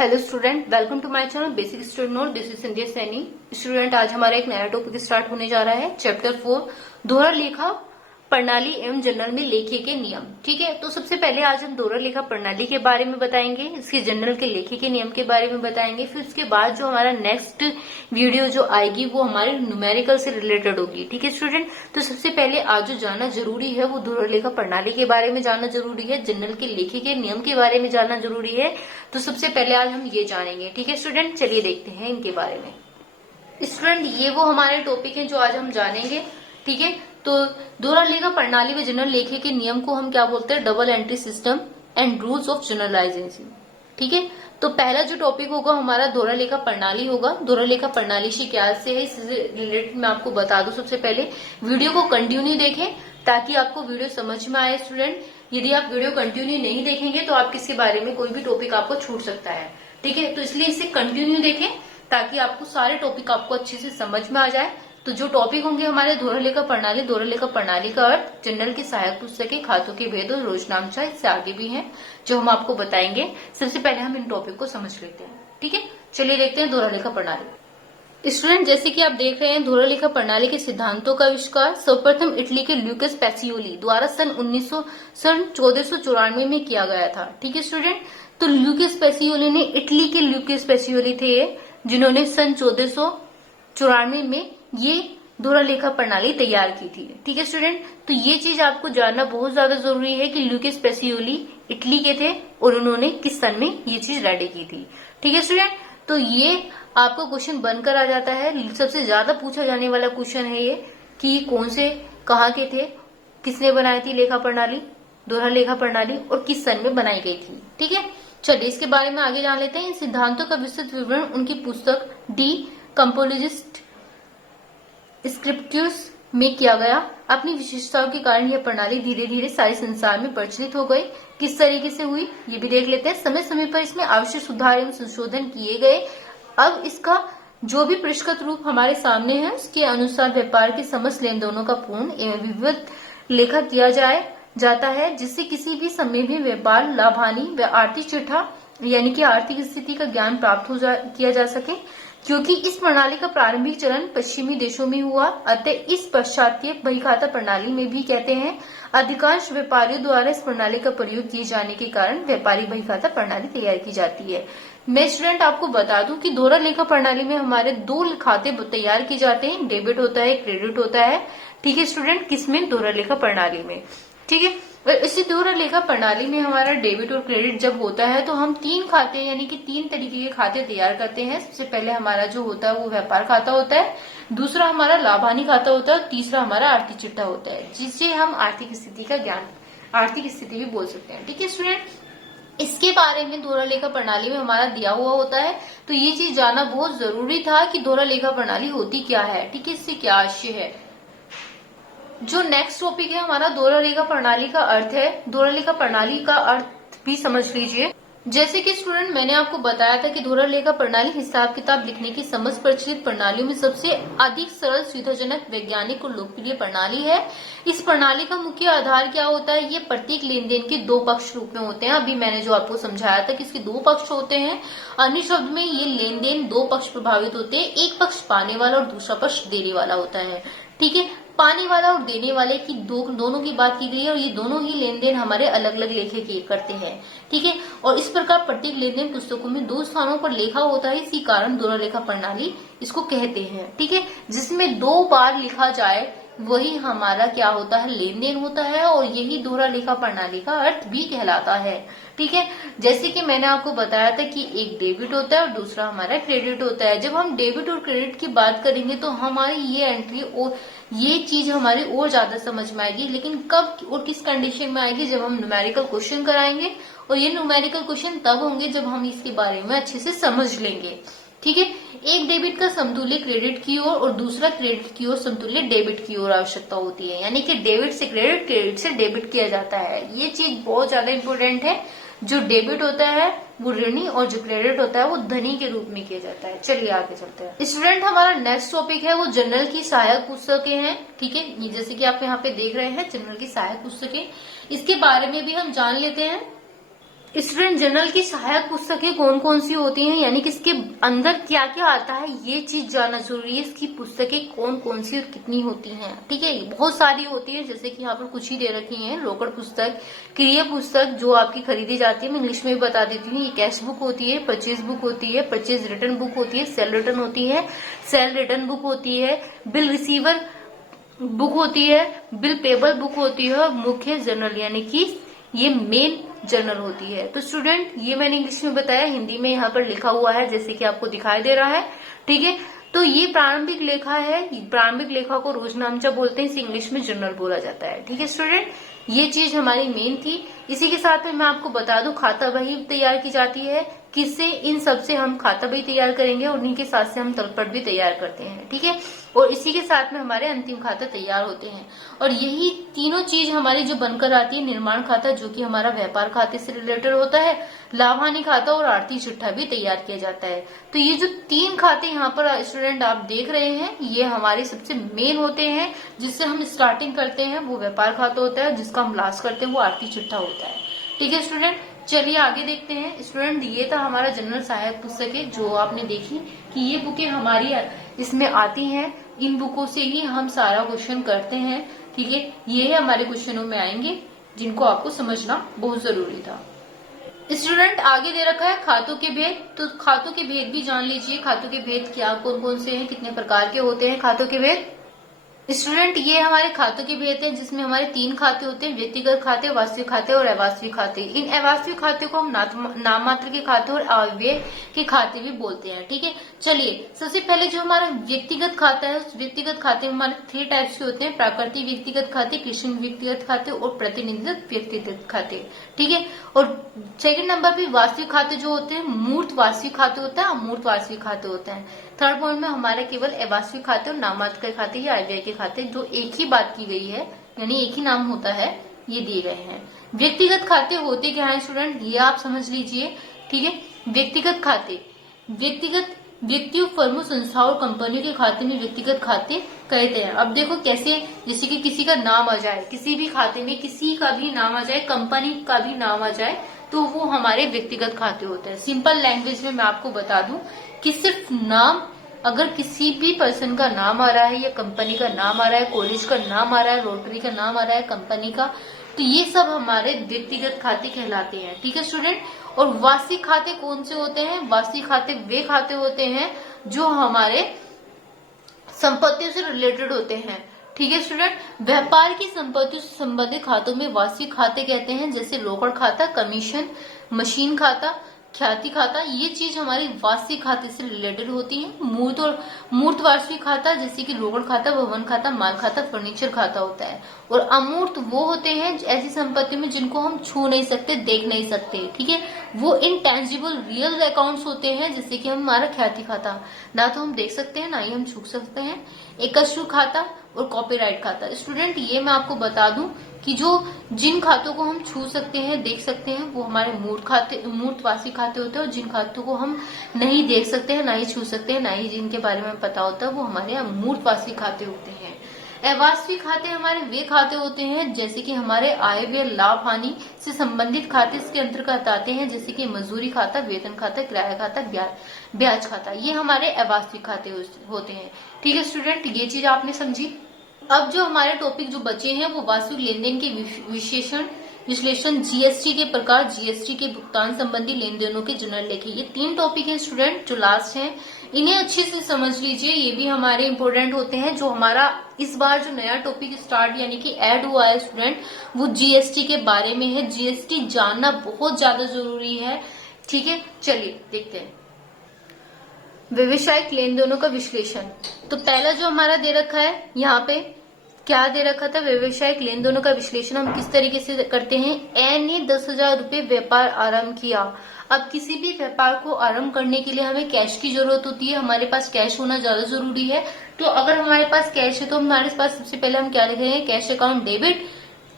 Hello student, welcome to my channel basic student note. This is Sandhya Saini. Student, आज हमारा एक नया टॉपिक स्टार्ट होने जा रहा है, चैप्टर 4 दोहरा लेखा प्रणाली एवं जनरल में लेखे के नियम। ठीक है, तो सबसे पहले आज हम दोहरा लेखा प्रणाली के बारे में बताएंगे, इसके जनरल के लेखे के नियम के बारे में बताएंगे। फिर उसके बाद जो हमारा नेक्स्ट वीडियो जो आएगी वो हमारे न्यूमेरिकल से रिलेटेड होगी। ठीक है स्टूडेंट, तो सबसे पहले आज जो जानना जरूरी है वो दोहरा लेखा प्रणाली के बारे में जानना जरूरी है, जनरल के लेखे के नियम के बारे में जानना जरूरी है। तो सबसे पहले आज हम ये जानेंगे। ठीक है स्टूडेंट, चलिए देखते हैं इनके बारे में। स्टूडेंट, ये वो हमारे टॉपिक हैं जो आज हम जानेंगे। ठीक है, तो दोहरा लेखा प्रणाली व जनरल लेखे के नियम को हम क्या बोलते हैं? Double entry system and rules of generalisation. ठीक है, तो पहला जो टॉपिक होगा हमारा दोहरा लेखा प्रणाली होगा। दोहरा लेखा प्रणाली से क्या से है, इससे रिलेटेड मैं आपको बता दूं। सबसे पहले वीडियो को कंटिन्यू देखें ताकि आपको वीडियो समझ में आए। स्टूडेंट, यदि आप वीडियो कंटिन्यू नहीं देखेंगे तो आप किसी बारे में कोई भी टॉपिक आपको छूट सकता है। ठीक है, तो इसलिए इसे कंटिन्यू देखें ताकि आपको सारे टॉपिक आपको अच्छे से समझ में आ जाए। तो जो टॉपिक होंगे हमारे दोहरा लेखा प्रणाली का अर्थ, जनरल की सहायक पुस्तकें, खातों के भेद और रोजनामचा, इससे आगे भी हैं जो हम आपको बताएंगे। सबसे पहले हम इन टॉपिक को समझ लेते हैं। ठीक है, चलिए देखते हैं दोहरा लेखा प्रणाली। स्टूडेंट, जैसे कि आप देख रहे हैं, दोहरा लेखा प्रणाली के सिद्धांतों का आविष्कार सर्वप्रथम इटली के ल्यूकस पेसियोली द्वारा सन 1494 में किया गया था। ठीक है स्टूडेंट, तो ल्यूकस पेसियोली ने, इटली के ल्यूकस पेसियोली थे जिन्होंने सन 1494 में ये दोहरा लेखा प्रणाली तैयार की थी। ठीक है स्टूडेंट, तो ये चीज आपको जानना बहुत ज्यादा जरूरी है कि ल्यूकस पेसियोली इटली के थे और उन्होंने किस सन में ये चीज रेडी की थी। ठीक है स्टूडेंट, तो ये आपको क्वेश्चन बनकर आ जाता है। सबसे ज्यादा पूछा जाने वाला क्वेश्चन है ये कि कौन से, कहाँ के थे, किसने बनाई थी लेखा प्रणाली, दोहरा लेखा प्रणाली, और किस सन में बनाई गई थी। ठीक है, चलिए इसके बारे में आगे जान लेते हैं। इन सिद्धांतों का विस्तृत विवरण उनकी पुस्तक डी कंपोजिस्ट स्क्रिप्ट्यूस में किया गया। अपनी विशेषताओं के कारण यह प्रणाली धीरे धीरे सारे संसार में प्रचलित हो गई। किस तरीके से हुई ये भी देख लेते हैं। समय समय पर इसमें आवश्यक सुधार एवं संशोधन किए गए। अब इसका जो भी परिष्कृत रूप हमारे सामने है उसके अनुसार व्यापार के समस्त लेन देनों का पूर्ण एवं विविध लेखा किया जाता है, जिससे किसी भी समय भी व्यापार, लाभ हानि व आर्थिक चिट्ठा यानी कि आर्थिक स्थिति का ज्ञान प्राप्त किया जा सके। क्योंकि इस प्रणाली का प्रारंभिक चरण पश्चिमी देशों में हुआ, अतः इस पाश्चात्य बहीखाता प्रणाली में भी कहते हैं। अधिकांश व्यापारियों द्वारा इस प्रणाली का प्रयोग किए जाने के कारण व्यापारी बहीखाता प्रणाली तैयार की जाती है। मैं स्टूडेंट आपको बता दूं कि दोहरा लेखा प्रणाली में हमारे दो खाते तैयार किए जाते हैं, डेबिट होता है, क्रेडिट होता है। ठीक है स्टूडेंट, किसमें? दोहरा लेखा प्रणाली में। ठीक है, और इसी दोहरा लेखा प्रणाली में हमारा डेबिट और क्रेडिट जब होता है तो हम तीन खाते यानी कि तीन तरीके के खाते तैयार करते हैं। सबसे पहले हमारा जो होता है वो व्यापार खाता होता है, दूसरा हमारा लाभ हानि खाता होता है, और तीसरा हमारा आर्थिक चिट्ठा होता है, जिससे हम आर्थिक स्थिति का ज्ञान, आर्थिक स्थिति भी बोल सकते हैं। ठीक है स्टूडेंट, इसके बारे में दोहरा लेखा प्रणाली में हमारा दिया हुआ होता है। तो ये चीज जानना बहुत जरूरी था कि दोहरा लेखा प्रणाली होती क्या है। ठीक है, इससे क्या आशय है। जो नेक्स्ट टॉपिक है हमारा दोहरा लेखा प्रणाली का अर्थ है। दोहरा लेखा प्रणाली का अर्थ भी समझ लीजिए। जैसे कि स्टूडेंट मैंने आपको बताया था कि दोहरा लेखा प्रणाली हिसाब किताब लिखने की समस्त प्रचलित प्रणालियों में सबसे अधिक सरल, सुविधाजनक, वैज्ञानिक और लोकप्रिय प्रणाली है। इस प्रणाली का मुख्य आधार क्या होता है? ये प्रत्येक लेन देन के दो पक्ष रूप में होते हैं। अभी मैंने जो आपको समझाया था कि इसके दो पक्ष होते हैं। अन्य शब्द में ये लेन देन दो पक्ष प्रभावित होते हैं। एक पक्ष पाने वाला और दूसरा पक्ष देने वाला होता है। ठीक है, पाने वाला और देने वाले की दोनों की बात की गई है, और ये दोनों ही लेन देन हमारे अलग अलग लेखे के करते हैं। ठीक है, और इस प्रकार प्रत्येक लेन देन पुस्तकों में दो स्थानों पर लेखा होता है, इसी कारण दोहरा लेखा प्रणाली इसको कहते हैं। ठीक है, जिसमें दो बार लिखा जाए वही हमारा क्या होता है? लेन देन होता है, और यही दोहरा लेखा प्रणाली का अर्थ भी कहलाता है। ठीक है, जैसे कि मैंने आपको बताया था कि एक डेबिट होता है और दूसरा हमारा क्रेडिट होता है। जब हम डेबिट और क्रेडिट की बात करेंगे तो हमारी ये एंट्री और ये चीज हमारी और ज्यादा समझ में आएगी, लेकिन कब और किस कंडीशन में आएगी? जब हम न्यूमेरिकल क्वेश्चन कराएंगे, और ये न्यूमेरिकल क्वेश्चन तब होंगे जब हम इसके बारे में अच्छे से समझ लेंगे। ठीक है, एक डेबिट का समतुल्य क्रेडिट की ओर और दूसरा क्रेडिट की ओर समतुल्य डेबिट की ओर आवश्यकता होती है, यानी कि डेबिट से क्रेडिट, क्रेडिट से डेबिट किया जाता है। ये चीज बहुत ज्यादा इंपॉर्टेंट है। जो डेबिट होता है वो ऋणी और जो क्रेडिट होता है वो धनी के रूप में किया जाता है। चलिए आगे चलते हैं। स्टूडेंट, हमारा नेक्स्ट टॉपिक है वो जनरल की सहायक पुस्तकें हैं। ठीक है, ये जैसे कि आप यहाँ पे देख रहे हैं जनरल की सहायक पुस्तकें, इसके बारे में भी हम जान लेते हैं। स्टूडेंट, जनरल की सहायक पुस्तकें कौन कौन सी होती हैं, यानी कि इसके अंदर क्या क्या आता है ये चीज जानना जरूरी है। इसकी पुस्तकें कौन कौन सी और कितनी होती हैं, ठीक है। बहुत सारी होती है, जैसे कि यहाँ पर कुछ ही दे रखी हैं। रोकड़ पुस्तक, क्रिया पुस्तक जो आपकी खरीदी जाती है, मैं इंग्लिश में भी बता देती हूँ। ये कैश बुक होती है, परचेज बुक होती है, परचेज रिटर्न बुक होती है, सेल रिटर्न होती है, सेल रिटर्न बुक होती है, बिल रिसीवर बुक होती है, बिल पेबल बुक होती है, और मुख्य जर्नल यानी कि ये मेन जर्नल होती है। तो स्टूडेंट, ये मैंने इंग्लिश में बताया, हिंदी में यहाँ पर लिखा हुआ है जैसे कि आपको दिखाई दे रहा है, ठीक है। तो ये प्रारंभिक लेखा है। प्रारंभिक लेखा को रोजनामचा बोलते हैं, इसे इंग्लिश में जर्नल बोला जाता है, ठीक है स्टूडेंट। ये चीज हमारी मेन थी। इसी के साथ में मैं आपको बता दूं, खाता बही तैयार की जाती है किससे, इन सब से हम खाता बही तैयार करेंगे, और उन्हीं के साथ से हम तलपट भी तैयार करते हैं, ठीक है। और इसी के साथ में हमारे अंतिम खाता तैयार होते हैं। और यही तीनों चीज हमारी जो बनकर आती है, निर्माण खाता जो कि हमारा व्यापार खाते से रिलेटेड होता है, लाभ हानि खाता और आर्थिक चिट्ठा भी तैयार किया जाता है। तो ये जो 3 खाते यहाँ पर स्टूडेंट आप देख रहे हैं, ये हमारे सबसे मेन होते हैं। जिससे हम स्टार्टिंग करते हैं वो व्यापार खाता होता है, जिसका हम लास्ट करते हैं वो आर्थिक चिट्ठा होता है, ठीक है स्टूडेंट। चलिए आगे देखते हैं स्टूडेंट। ये था हमारा जनरल सहायक पुस्तकें जो आपने देखी कि ये बुकें हमारी इसमें आती हैं। इन बुकों से ही हम सारा क्वेश्चन करते हैं, ठीक है। ये हमारे क्वेश्चनों में आएंगे जिनको आपको समझना बहुत जरूरी था। स्टूडेंट, आगे दे रखा है खातों के भेद। तो खातों के भेद भी जान लीजिए। खातों के भेद क्या कौन कौन से हैं, कितने प्रकार के होते हैं खातों के भेद। स्टूडेंट, ये हमारे खातों के भेद हैं, जिसमें हमारे 3 खाते होते हैं, व्यक्तिगत खाते, वास्तविक खाते और अवास्तविक खाते। इन अवास्तविक खाते को हम नाम मात्र के खाते और अव्यय के खाते भी बोलते हैं, ठीक है। चलिए, सबसे पहले जो हमारा व्यक्तिगत खाता है, उस व्यक्तिगत खाते में हमारे 3 टाइप्स के होते हैं, प्राकृतिक व्यक्तिगत खाते, कृषि व्यक्तिगत खाते और प्रतिनिधित्व व्यक्तिगत खाते, ठीक है। और सेकंड नंबर पे वास्तविक खाते जो होते हैं, मूर्त वास्तविक खाते होता है, अमूर्त वास्तविक खाते होते हैं। थर्ड पॉइंट में हमारे केवल अवास्तविक खाते और नाममात्र के खाते या अव्यय के खाते जो एक ही बात की गई है, यानी एक ही नाम होता है, ये दिए गए हैं। व्यक्तिगत खाते होते क्या है स्टूडेंट, ये आप समझ लीजिए, ठीक है। व्यक्तिगत खाते, व्यक्तिगत व्यक्तियों, फर्मों, संस्थाओं और कंपनियों के खाते में व्यक्तिगत खाते कहते हैं। अब देखो कैसे, जैसे कि किसी का नाम आ जाए, किसी भी खाते में किसी का भी नाम आ जाए, कंपनी का भी नाम आ जाए, तो वो हमारे व्यक्तिगत खाते होते हैं। सिंपल लैंग्वेज में मैं आपको बता दूं कि सिर्फ नाम, अगर किसी भी पर्सन का नाम आ रहा है, या कंपनी का नाम आ रहा है, कॉलेज का नाम आ रहा है, रोटरी का नाम आ रहा है, कंपनी का, तो ये सब हमारे व्यक्तिगत खाते कहलाते हैं, ठीक है स्टूडेंट। और वार्षिक खाते कौन से होते हैं, वार्षिक खाते वे खाते होते हैं जो हमारे संपत्तियों से रिलेटेड होते हैं, ठीक है स्टूडेंट। व्यापार की संपत्तियों से संबंधित खातों में वार्षिक खाते कहते हैं, जैसे रोकड़ खाता, कमीशन, मशीन खाता, ख्याति खाता, ये चीज हमारी वार्षिक खाते से रिलेटेड होती है। मूर्त और मूर्त वार्षिक खाता जैसे कि रोकड़ खाता, भवन खाता, माल खाता, फर्नीचर खाता होता है। और अमूर्त वो होते हैं ऐसी संपत्ति में जिनको हम छू नहीं सकते, देख नहीं सकते, ठीक है। वो इनटेंजिबल रियल अकाउंट्स होते हैं, जैसे कि हमारा ख्याति खाता, ना तो हम देख सकते हैं ना ही हम छू सकते हैं। एकश्रु खाता और कॉपीराइट खाता। स्टूडेंट, ये मैं आपको बता दूं कि जो जिन खातों को हम छू सकते हैं, देख सकते हैं, वो हमारे मूर्त वार्षिक खाते होते हैं। और जिन खातों को हम नहीं देख सकते हैं, ना ही छू सकते हैं, ना ही जिनके बारे में पता होता है, वो हमारे अमूर्त वार्षिक खाते होते हैं। अवास्तविक खाते हमारे वे खाते होते हैं जैसे कि हमारे आय व्यय, लाभ हानि से संबंधित खाते इसके अंतर्गत आते हैं, जैसे कि मजदूरी खाता, वेतन खाता, किराया खाता, ब्याज खाता। ये हमारे अवास्तविक खाते होते हैं, ठीक है स्टूडेंट। ये चीज आपने समझी। अब जो हमारे टॉपिक जो बचे हैं वो वास्तविक लेन देन के विश्लेषण, जीएसटी के प्रकार, जीएसटी के भुगतान संबंधी लेन देनों के जनरल लेखे। ये 3 टॉपिक हैं स्टूडेंट जो लास्ट हैं, इन्हें अच्छे से समझ लीजिए। ये भी हमारे इंपॉर्टेंट होते हैं। जो हमारा इस बार जो नया टॉपिक स्टार्ट यानी कि ऐड हुआ है स्टूडेंट, वो जीएसटी के बारे में है। जीएसटी जानना बहुत ज्यादा जरूरी है, ठीक है। चलिए देखते हैं व्यवसायिक लेन देनों का विश्लेषण। तो पहला जो हमारा दे रखा है, यहाँ पे क्या दे रखा था, व्यवसायिक लेन देनों का विश्लेषण हम किस तरीके से करते हैं। ए ने 10,000 रुपए व्यापार आरंभ किया। अब किसी भी व्यापार को आरंभ करने के लिए हमें कैश की जरूरत होती है, हमारे पास कैश होना ज्यादा जरूरी है। तो अगर हमारे पास कैश है तो हमारे पास सबसे पहले हम क्या लिखेंगे, cash account debit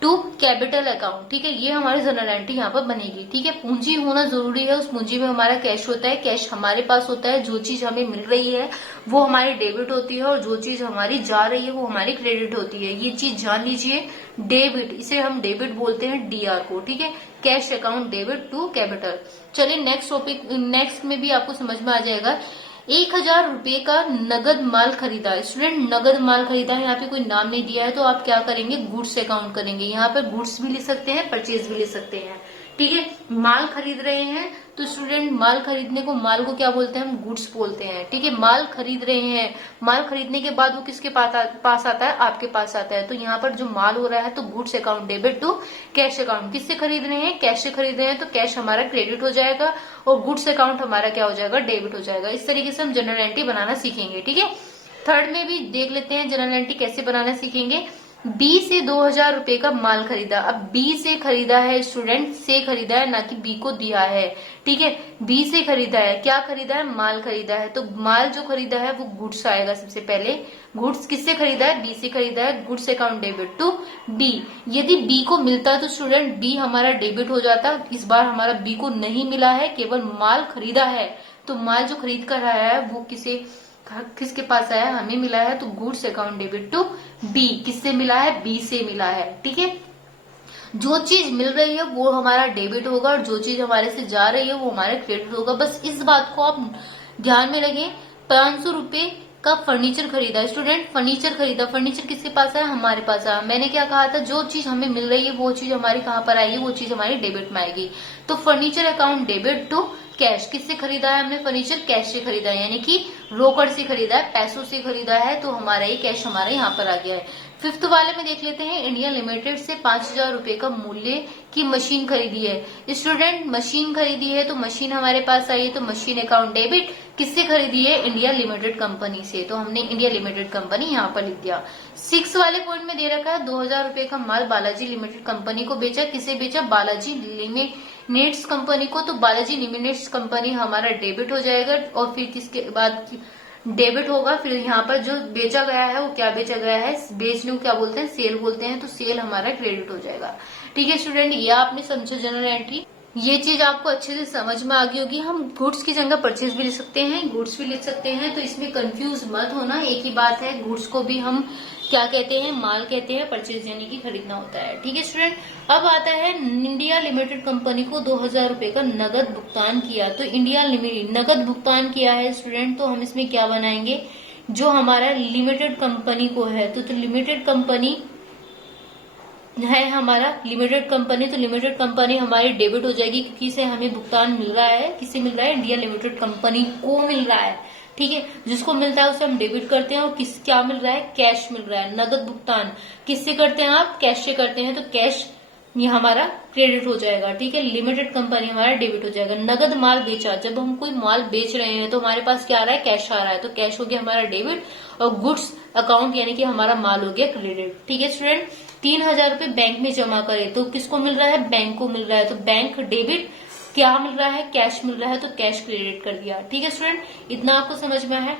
to capital account, ठीक है। ये हमारी जनरल एंट्री यहाँ पर बनेगी, ठीक है। पूंजी होना जरूरी है, उस पूंजी में हमारा कैश होता है, कैश हमारे पास होता है। जो चीज हमें मिल रही है वो हमारी डेबिट होती है, और जो चीज हमारी जा रही है वो हमारी क्रेडिट होती है। ये चीज जान लीजिए। डेबिट, इसे हम डेबिट बोलते हैं, डीआर को, ठीक है। Cash account debit to capital. चलिए नेक्स्ट टॉपिक, नेक्स्ट में भी आपको समझ में आ जाएगा। 1000 रुपए का नगद माल खरीदा। स्टूडेंट नगद माल खरीदा है, यहाँ पे कोई नाम नहीं दिया है तो आप क्या करेंगे, गुड्स अकाउंट करेंगे। यहाँ पर गुड्स भी ले सकते हैं, परचेज भी ले सकते हैं, ठीक है। माल खरीद रहे हैं तो स्टूडेंट माल खरीदने को, माल को क्या बोलते हैं हम, गुड्स बोलते हैं, ठीक है। माल खरीद रहे हैं, माल खरीदने के बाद वो किसके पास आता है, आपके पास आता है। तो यहाँ पर जो माल हो रहा है तो goods account debit to cash account. किससे खरीद रहे हैं, कैश से खरीद रहे हैं तो कैश हमारा क्रेडिट हो जाएगा और गुड्स अकाउंट हमारा क्या हो जाएगा, डेबिट हो जाएगा। इस तरीके से हम जनरल एंट्री बनाना सीखेंगे, ठीक है। थर्ड में भी देख लेते हैं जनरल एंट्री कैसे बनाना सीखेंगे। बी से 2000 रुपए का माल खरीदा। अब बी से खरीदा है स्टूडेंट, से खरीदा है ना कि बी को दिया है, ठीक है। बी से खरीदा है, क्या खरीदा है, माल खरीदा है। तो माल जो खरीदा है वो गुड्स आएगा सबसे पहले। गुड्स किससे खरीदा है, बी से खरीदा है, goods account debit to B. यदि बी को मिलता तो स्टूडेंट बी हमारा डेबिट हो जाता। इस बार हमारा बी को नहीं मिला है, केवल माल खरीदा है। तो माल जो खरीद कर आया है वो किसके पास आया है, हमें मिला है। तो goods account debit to B. किससे मिला है, बी से मिला है, ठीक है। जो चीज मिल रही है वो हमारा डेबिट होगा और जो चीज हमारे से जा रही है वो हमारा क्रेडिट होगा। बस इस बात को आप ध्यान में रखें। 500 रुपए का फर्नीचर खरीदा। स्टूडेंट फर्नीचर खरीदा, फर्नीचर किसके पास है, हमारे पास है। मैंने क्या कहा था, जो चीज हमें मिल रही है वो चीज हमारी कहाँ पर आएगी, वो चीज हमारी डेबिट में आएगी। तो furniture account debit to cash. किससे खरीदा है हमने फर्नीचर, कैश से खरीदा है, यानी कि रोकड़ से खरीदा है, पैसों से खरीदा है। तो हमारा ये कैश हमारा यहाँ पर आ गया है। फिफ्थ वाले में देख लेते हैं। इंडिया लिमिटेड से 5000 रुपए का मूल्य की मशीन खरीदी है। स्टूडेंट मशीन खरीदी है तो मशीन हमारे पास आई है, तो मशीन अकाउंट डेबिट। किससे खरीदी है, इंडिया लिमिटेड कंपनी से। तो हमने इंडिया लिमिटेड कंपनी यहाँ पर लिख दिया। 6 वाले पॉइंट में दे रखा है 2000 रुपए का माल बालाजी लिमिटेड कंपनी को बेचा। किसे बेचा, बालाजी लिमिटेड्स कंपनी को। तो बालाजी लिमिटेड्स कंपनी हमारा डेबिट हो जाएगा और फिर किसके बाद डेबिट होगा। फिर यहाँ पर जो बेचा गया है वो क्या बेचा गया है, बेचने को क्या बोलते हैं, सेल बोलते हैं। तो सेल हमारा क्रेडिट हो जाएगा, ठीक है स्टूडेंट। ये आपने समझा जनरल एंट्री। ये चीज आपको अच्छे से समझ में आ गई होगी। हम गुड्स की जगह परचेज भी ले सकते हैं, गुड्स भी ले सकते हैं। तो इसमें कंफ्यूज मत होना, एक ही बात है। गुड्स को भी हम क्या कहते हैं, माल कहते हैं, परचेज यानी कि खरीदना होता है, ठीक है स्टूडेंट। अब आता है इंडिया लिमिटेड कंपनी को 2000 रुपए का नगद भुगतान किया। तो इंडिया लिमिटेड नगद भुगतान किया है स्टूडेंट। तो हम इसमें क्या बनाएंगे, जो हमारा लिमिटेड कंपनी को है तो लिमिटेड कंपनी है हमारा लिमिटेड कंपनी। तो लिमिटेड कंपनी हमारी डेबिट हो जाएगी क्योंकि इसे हमें भुगतान मिल रहा है। किसे मिल रहा है, इंडिया लिमिटेड कंपनी को मिल रहा है, ठीक है। जिसको मिलता है उसे हम डेबिट करते हैं और क्या मिल रहा है, कैश मिल रहा है। नगद भुगतान किससे करते हैं आप, कैश से करते हैं। तो कैश ये हमारा क्रेडिट हो जाएगा, ठीक है। लिमिटेड कंपनी हमारा डेबिट हो जाएगा। नगद माल बेचा, जब हम कोई माल बेच रहे हैं तो हमारे पास क्या आ रहा है, कैश आ रहा है। तो कैश हो गया हमारा डेबिट और गुड्स अकाउंट यानी कि हमारा माल हो गया क्रेडिट, ठीक है स्टूडेंट। 3000 रुपए बैंक में जमा करे तो किसको मिल रहा है, बैंक को मिल रहा है। तो बैंक डेबिट, क्या मिल रहा है, कैश मिल रहा है। तो कैश क्रेडिट कर दिया, ठीक है स्टूडेंट। इतना आपको समझ में है।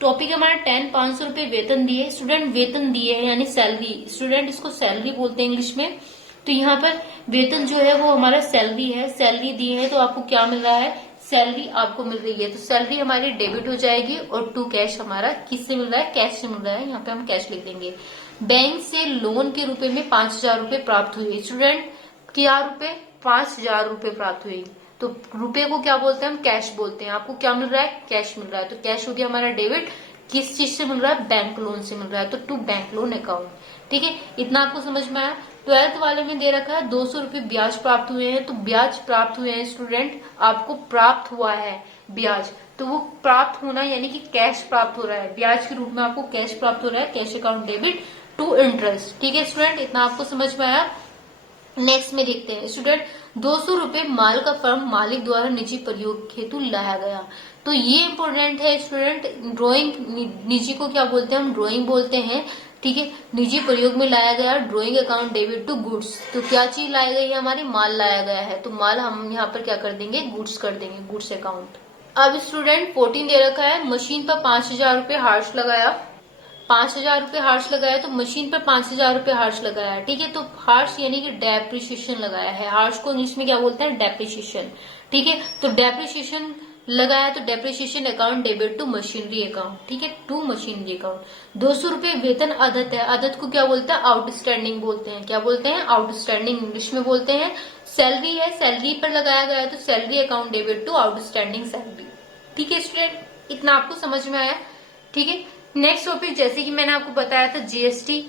टॉपिक हमारा 10, 500 रुपए वेतन दिए। स्टूडेंट वेतन दिए है यानी सैलरी, स्टूडेंट इसको सैलरी बोलते हैं इंग्लिश में। तो यहाँ पर वेतन जो है वो हमारा सैलरी है। सैलरी दी है तो आपको क्या मिल रहा है, सैलरी आपको मिल रही है। तो सैलरी हमारी डेबिट हो जाएगी और टू कैश हमारा किससे मिल रहा है, कैश से मिल रहा है। यहाँ पे हम कैश लिख देंगे। बैंक से लोन के रूप में 5000 रुपए प्राप्त हुए। स्टूडेंट क्या रुपए, 5000 रुपए प्राप्त हुई। तो रुपए को क्या बोलते हैं हम, कैश बोलते हैं। आपको क्या मिल रहा है, कैश मिल रहा है। तो कैश हो गया हमारा डेबिट। किस चीज से मिल रहा है, बैंक लोन से मिल रहा है। तो टू बैंक लोन अकाउंट, ठीक है। इतना आपको समझ में आया। 12th वाले में दे रखा है 200 रुपए ब्याज प्राप्त हुए हैं। तो ब्याज प्राप्त हुए हैं स्टूडेंट, आपको प्राप्त हुआ है ब्याज। तो वो प्राप्त होना यानी कि कैश प्राप्त हो रहा है, ब्याज के रूप में आपको कैश प्राप्त हो रहा है। Cash account debit to interest, ठीक है स्टूडेंट। इतना आपको समझ में आया। नेक्स्ट में देखते हैं स्टूडेंट, 200 रुपए माल का फर्म मालिक द्वारा निजी प्रयोग हेतु लाया गया। तो ये इंपोर्टेंट है स्टूडेंट। ड्राइंग, निजी को क्या बोलते हैं हम, ड्राइंग बोलते हैं, ठीक है। निजी प्रयोग में लाया गया drawing account debit to goods. तो क्या चीज लाई गई है हमारी, माल लाया गया है। तो माल हम यहाँ पर क्या कर देंगे, गुड्स कर देंगे, गुड्स अकाउंट। अब स्टूडेंट 14 दे रखा है, मशीन पर 5000 रुपए हार्श लगाया। 5000 रुपए हार्श लगाया। तो मशीन पर 5000 रुपए हार्श लगाया, ठीक है। तो हार्श यानी कि डेप्रिसिएशन लगाया है। हार्श को इंग्लिश में क्या बोलते हैं, डेप्रिसिएशन, ठीक है। तो डेप्रिसिएशन लगाया तो depreciation account debit to machinery account, ठीक है, टू मशीनरी अकाउंट। 200 रुपए वेतन आदत है, आदत को क्या बोलते हैं, आउटस्टैंडिंग बोलते हैं। क्या बोलते हैं, आउटस्टैंडिंग इंग्लिश में बोलते हैं। सैलरी है, सैलरी पर लगाया गया है तो salary account debit to outstanding salary, ठीक है स्टूडेंट, इतना आपको समझ में आया, ठीक है। नेक्स्ट टॉपिक, जैसे कि मैंने आपको बताया था जीएसटी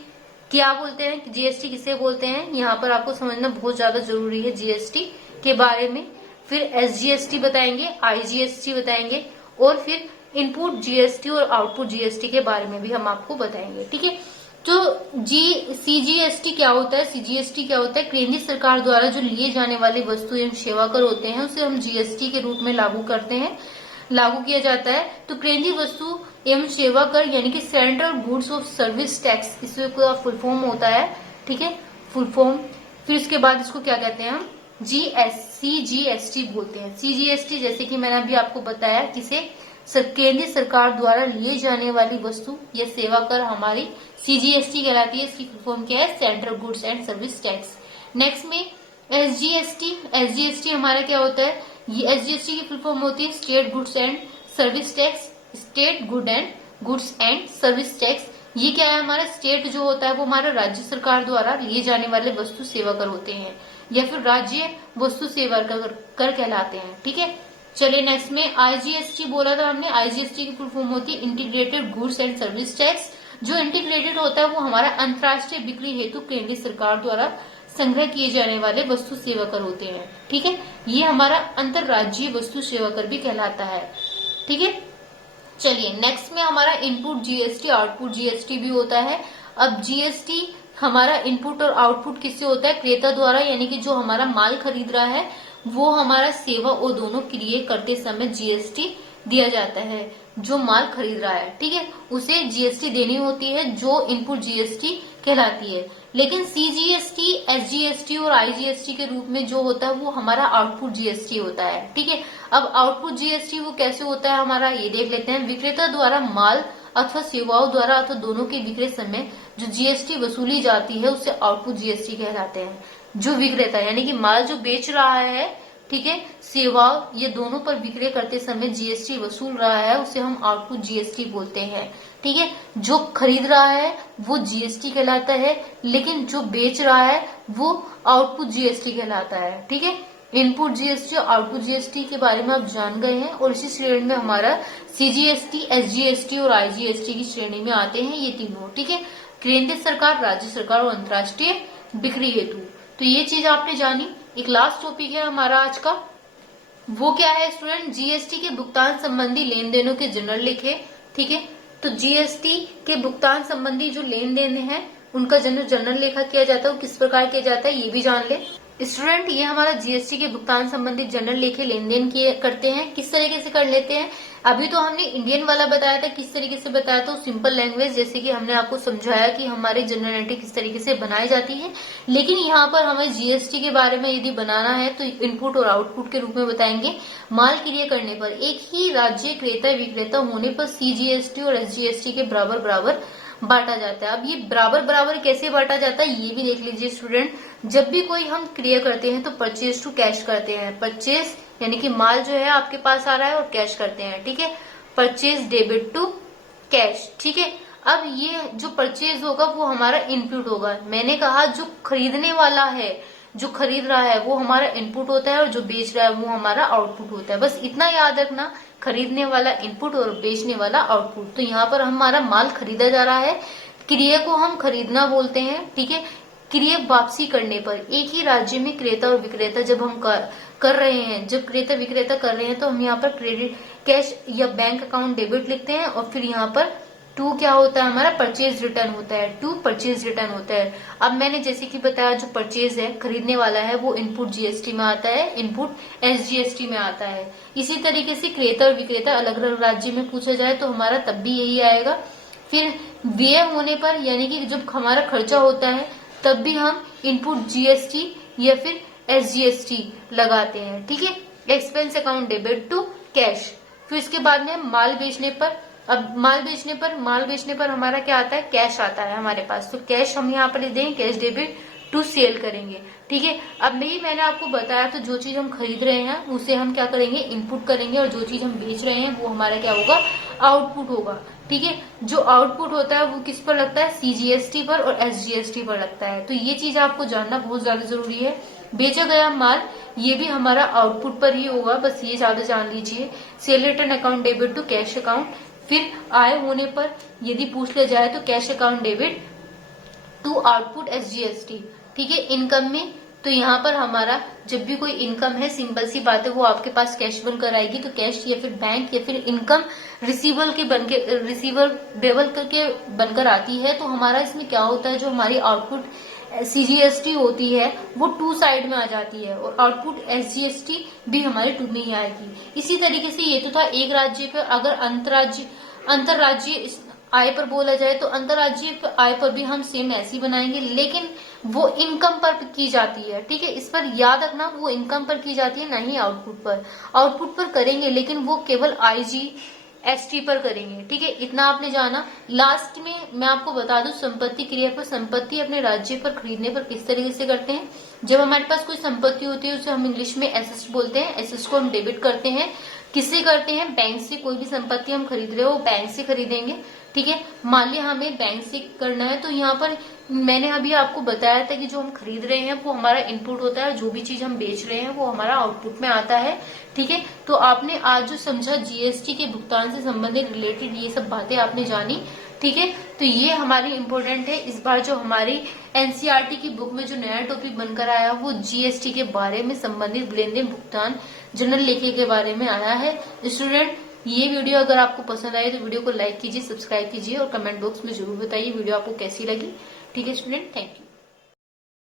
क्या बोलते हैं, जीएसटी किसे बोलते हैं, यहाँ पर आपको समझना बहुत ज्यादा जरूरी है जीएसटी के बारे में। फिर एसजीएसटी बताएंगे, आईजीएसटी बताएंगे, और फिर इनपुट जीएसटी और आउटपुट जीएसटी के बारे में भी हम आपको बताएंगे, ठीक है। तो सीजीएसटी क्या होता है, सीजीएसटी क्या होता है, केंद्रीय सरकार द्वारा जो लिए जाने वाले वस्तु एवं सेवा कर होते हैं उसे हम जीएसटी के रूप में लागू करते हैं, लागू किया जाता है। तो केंद्रीय वस्तु एवं सेवा कर यानी कि central goods of service tax, इसका फुल फॉर्म होता है, ठीक है, फुल फॉर्म। फिर इसके बाद इसको क्या कहते हैं हम, सीजीएसटी बोलते हैं। सीजीएसटी जैसे कि मैंने अभी आपको बताया, किसे, केंद्रीय सरकार द्वारा लिए जाने वाली वस्तु या सेवा कर हमारी सीजीएसटी कहलाती है। इसकी फुल फॉर्म क्या है, central goods and service tax. Next में एसजीएसटी, एसजीएसटी हमारा क्या होता है, ये एसजीएसटी की फुल फॉर्म होती है state goods and service tax, state goods and service tax. ये क्या है, हमारा स्टेट जो होता है वो हमारा राज्य सरकार द्वारा लिए जाने वाले वस्तु सेवा कर होते हैं, या फिर राज्य वस्तु सेवा कर कहलाते हैं, ठीक है। चलिए नेक्स्ट में आईजीएसटी बोला था हमने, आईजीएसटी की फुल फॉर्म होती है integrated goods and service tax. जो इंटीग्रेटेड होता है वो हमारा अंतर्राष्ट्रीय बिक्री हेतु केंद्रीय सरकार द्वारा संग्रह किए जाने वाले वस्तु सेवा कर होते हैं, ठीक है। ये हमारा अंतर्राज्यीय वस्तु सेवा कर भी कहलाता है, ठीक है। चलिए नेक्स्ट में हमारा इनपुट जीएसटी, आउटपुट जीएसटी भी होता है। अब जीएसटी हमारा इनपुट और आउटपुट किससे होता है, क्रेता द्वारा, यानी कि जो हमारा माल खरीद रहा है वो हमारा सेवा और दोनों क्रिया करते समय जीएसटी दिया जाता है। जो माल खरीद रहा है, ठीक है, उसे जीएसटी देनी होती है, जो इनपुट जीएसटी कहलाती है। लेकिन सीजीएसटी, एसजीएसटी और आईजीएसटी के रूप में जो होता है वो हमारा आउटपुट जीएसटी होता है, ठीक है। अब आउटपुट जीएसटी वो कैसे होता है हमारा, ये देख लेते हैं। विक्रेता द्वारा माल अथवा सेवाओं द्वारा अथवा दोनों के विक्रय समय जो जीएसटी वसूली जाती है उसे आउटपुट जीएसटी कहलाते हैं। जो विक्रेता यानी कि माल जो बेच रहा है, ठीक है, सेवा ये दोनों पर विक्रय करते समय जीएसटी वसूल रहा है उसे हम आउटपुट जीएसटी बोलते हैं, ठीक है। जो खरीद रहा है वो जीएसटी कहलाता है, लेकिन जो बेच रहा है वो आउटपुट जीएसटी कहलाता है, ठीक है। इनपुट जीएसटी और आउटपुट जीएसटी के बारे में आप जान गए हैं, और इसी श्रेणी में हमारा सीजीएसटी, एसजीएसटी और आईजीएसटी की श्रेणी में आते हैं ये तीनों, ठीक है। केंद्र सरकार, राज्य सरकार और अंतर्राष्ट्रीय बिक्री हेतु। तो ये चीज आपने जानी। एक लास्ट टॉपिक है हमारा आज का, वो क्या है स्टूडेंट, जीएसटी के भुगतान संबंधी लेन देनों के जनरल लेखे, ठीक है। तो जीएसटी के भुगतान संबंधी जो लेन देन है उनका जनरल लेखा किया जाता है, वो किस प्रकार किया जाता है ये भी जान ले स्टूडेंट। ये हमारा जीएसटी के भुगतान संबंधित जनरल लेखे लेन देन किए करते हैं, किस तरीके से कर लेते हैं। अभी तो हमने इंडियन वाला बताया था, किस तरीके से बताया था सिंपल लैंग्वेज, जैसे कि हमने आपको समझाया कि हमारे जनरल एंट्री किस तरीके से बनाई जाती है। लेकिन यहाँ पर हमें जीएसटी के बारे में यदि बनाना है तो इनपुट और आउटपुट के रूप में बताएंगे। माल क्रिय करने पर एक ही राज्य क्रेता विक्रेता होने पर सीजीएसटी और एसजीएसटी के बराबर बराबर बांटा जाता है। अब ये बराबर बराबर कैसे बांटा जाता है ये भी देख लीजिए स्टूडेंट। जब भी कोई हम क्रिया करते हैं तो परचेज टू कैश करते हैं। परचेज यानी कि माल जो है आपके पास आ रहा है और कैश करते हैं, ठीक है। परचेज डेबिट टू कैश, ठीक है। अब ये जो परचेज होगा वो हमारा इनपुट होगा। मैंने कहा जो खरीदने वाला है, जो खरीद रहा है वो हमारा इनपुट होता है और जो बेच रहा है वो हमारा आउटपुट होता है। बस इतना याद रखना, खरीदने वाला इनपुट और बेचने वाला आउटपुट। तो यहाँ पर हमारा माल खरीदा जा रहा है, क्रिया को हम खरीदना बोलते हैं, ठीक है। क्रिया वापसी करने पर एक ही राज्य में क्रेता और विक्रेता जब हम कर रहे हैं, जब क्रेता विक्रेता कर रहे हैं तो हम यहाँ पर क्रेडिट कैश या बैंक अकाउंट डेबिट लिखते हैं, और फिर यहाँ पर टू क्या होता है हमारा परचेज रिटर्न होता है, टू परचेज रिटर्न होता है। अब मैंने जैसे कि बताया जो परचेज है खरीदने वाला है वो इनपुट जीएसटी में आता है, इनपुट एसजीएसटी में आता है। इसी तरीके से क्रेता और विक्रेता अलग अलग राज्य में पूछा जाए तो हमारा तब भी यही आएगा। फिर व्यय होने पर यानी कि जब हमारा खर्चा होता है तब भी हम इनपुट जीएसटी या फिर एसजीएसटी लगाते हैं, ठीक है। Expense account debit to cash. फिर इसके बाद में माल बेचने पर, अब माल बेचने पर हमारा क्या आता है, कैश आता है हमारे पास। तो कैश हम यहाँ पर लिख देंगे कैश डेबिट टू सेल करेंगे। ठीक है, अब मैंने आपको बताया, तो जो चीज हम खरीद रहे हैं उसे हम क्या करेंगे, इनपुट करेंगे, और जो चीज हम बेच रहे हैं वो हमारा क्या होगा, आउटपुट होगा। ठीक है, जो आउटपुट होता है वो किस पर लगता है, सीजीएसटी पर और एसजीएसटी पर लगता है। तो ये चीज आपको जानना बहुत ज्यादा जरूरी है। बेचा गया माल ये भी हमारा आउटपुट पर ही होगा, बस ये ज्यादा जान लीजिए। Sale return account debit to cash account. फिर आय होने पर यदि पूछ लिया जाए तो cash account debit to output SGST. ठीक है, इनकम में तो यहाँ पर हमारा जब भी कोई इनकम है, सिंपल सी बात है, वो आपके पास कैश बनकर आएगी, तो कैश या फिर बैंक या फिर इनकम रिसीवेबल करके बनकर आती है। तो हमारा इसमें क्या होता है, जो हमारी आउटपुट सीजीएसटी होती है वो टू साइड में आ जाती है, और आउटपुट एसजीएसटी भी हमारे टू में ही आएगी। इसी तरीके से ये तो था एक राज्य पर। अगर अंतरराज्यीय आय पर बोला जाए तो अंतरराज्यीय आय पर भी हम सेम ऐसी बनाएंगे, लेकिन वो इनकम पर की जाती है। ठीक है, इस पर याद रखना, वो इनकम पर की जाती है, ना ही आउटपुट पर। आउटपुट पर करेंगे लेकिन वो केवल आईजीएसटी पर करेंगे। ठीक है, इतना आपने जाना। लास्ट में मैं आपको बता दूं, संपत्ति क्रिया पर, संपत्ति अपने राज्य पर खरीदने पर किस तरीके से करते हैं। जब हमारे पास कोई संपत्ति होती है उसे हम इंग्लिश में एसेट बोलते हैं। एसेट को हम डेबिट करते हैं। किससे करते हैं, बैंक से। कोई भी संपत्ति हम खरीद रहे हो बैंक से खरीदेंगे। ठीक है, मान लिया हमें बैंक से करना है, तो यहाँ पर मैंने अभी आपको बताया था कि जो हम खरीद रहे हैं वो हमारा इनपुट होता है, जो भी चीज हम बेच रहे हैं वो हमारा आउटपुट में आता है। ठीक है, तो आपने आज जो समझा जीएसटी के भुगतान से संबंधित रिलेटेड ये सब बातें आपने जानी। ठीक है, तो ये हमारी इम्पोर्टेंट है। इस बार जो हमारी एनसीईआरटी की बुक में जो नया टॉपिक बनकर आया वो जीएसटी के बारे में संबंधित लेन देन भुगतान जनरल लेखे के बारे में आया है। स्टूडेंट, ये वीडियो अगर आपको पसंद आए तो वीडियो को लाइक कीजिए, सब्सक्राइब कीजिए और कमेंट बॉक्स में जरूर बताइए वीडियो आपको कैसी लगी। ठीक है स्टूडेंट, थैंक यू।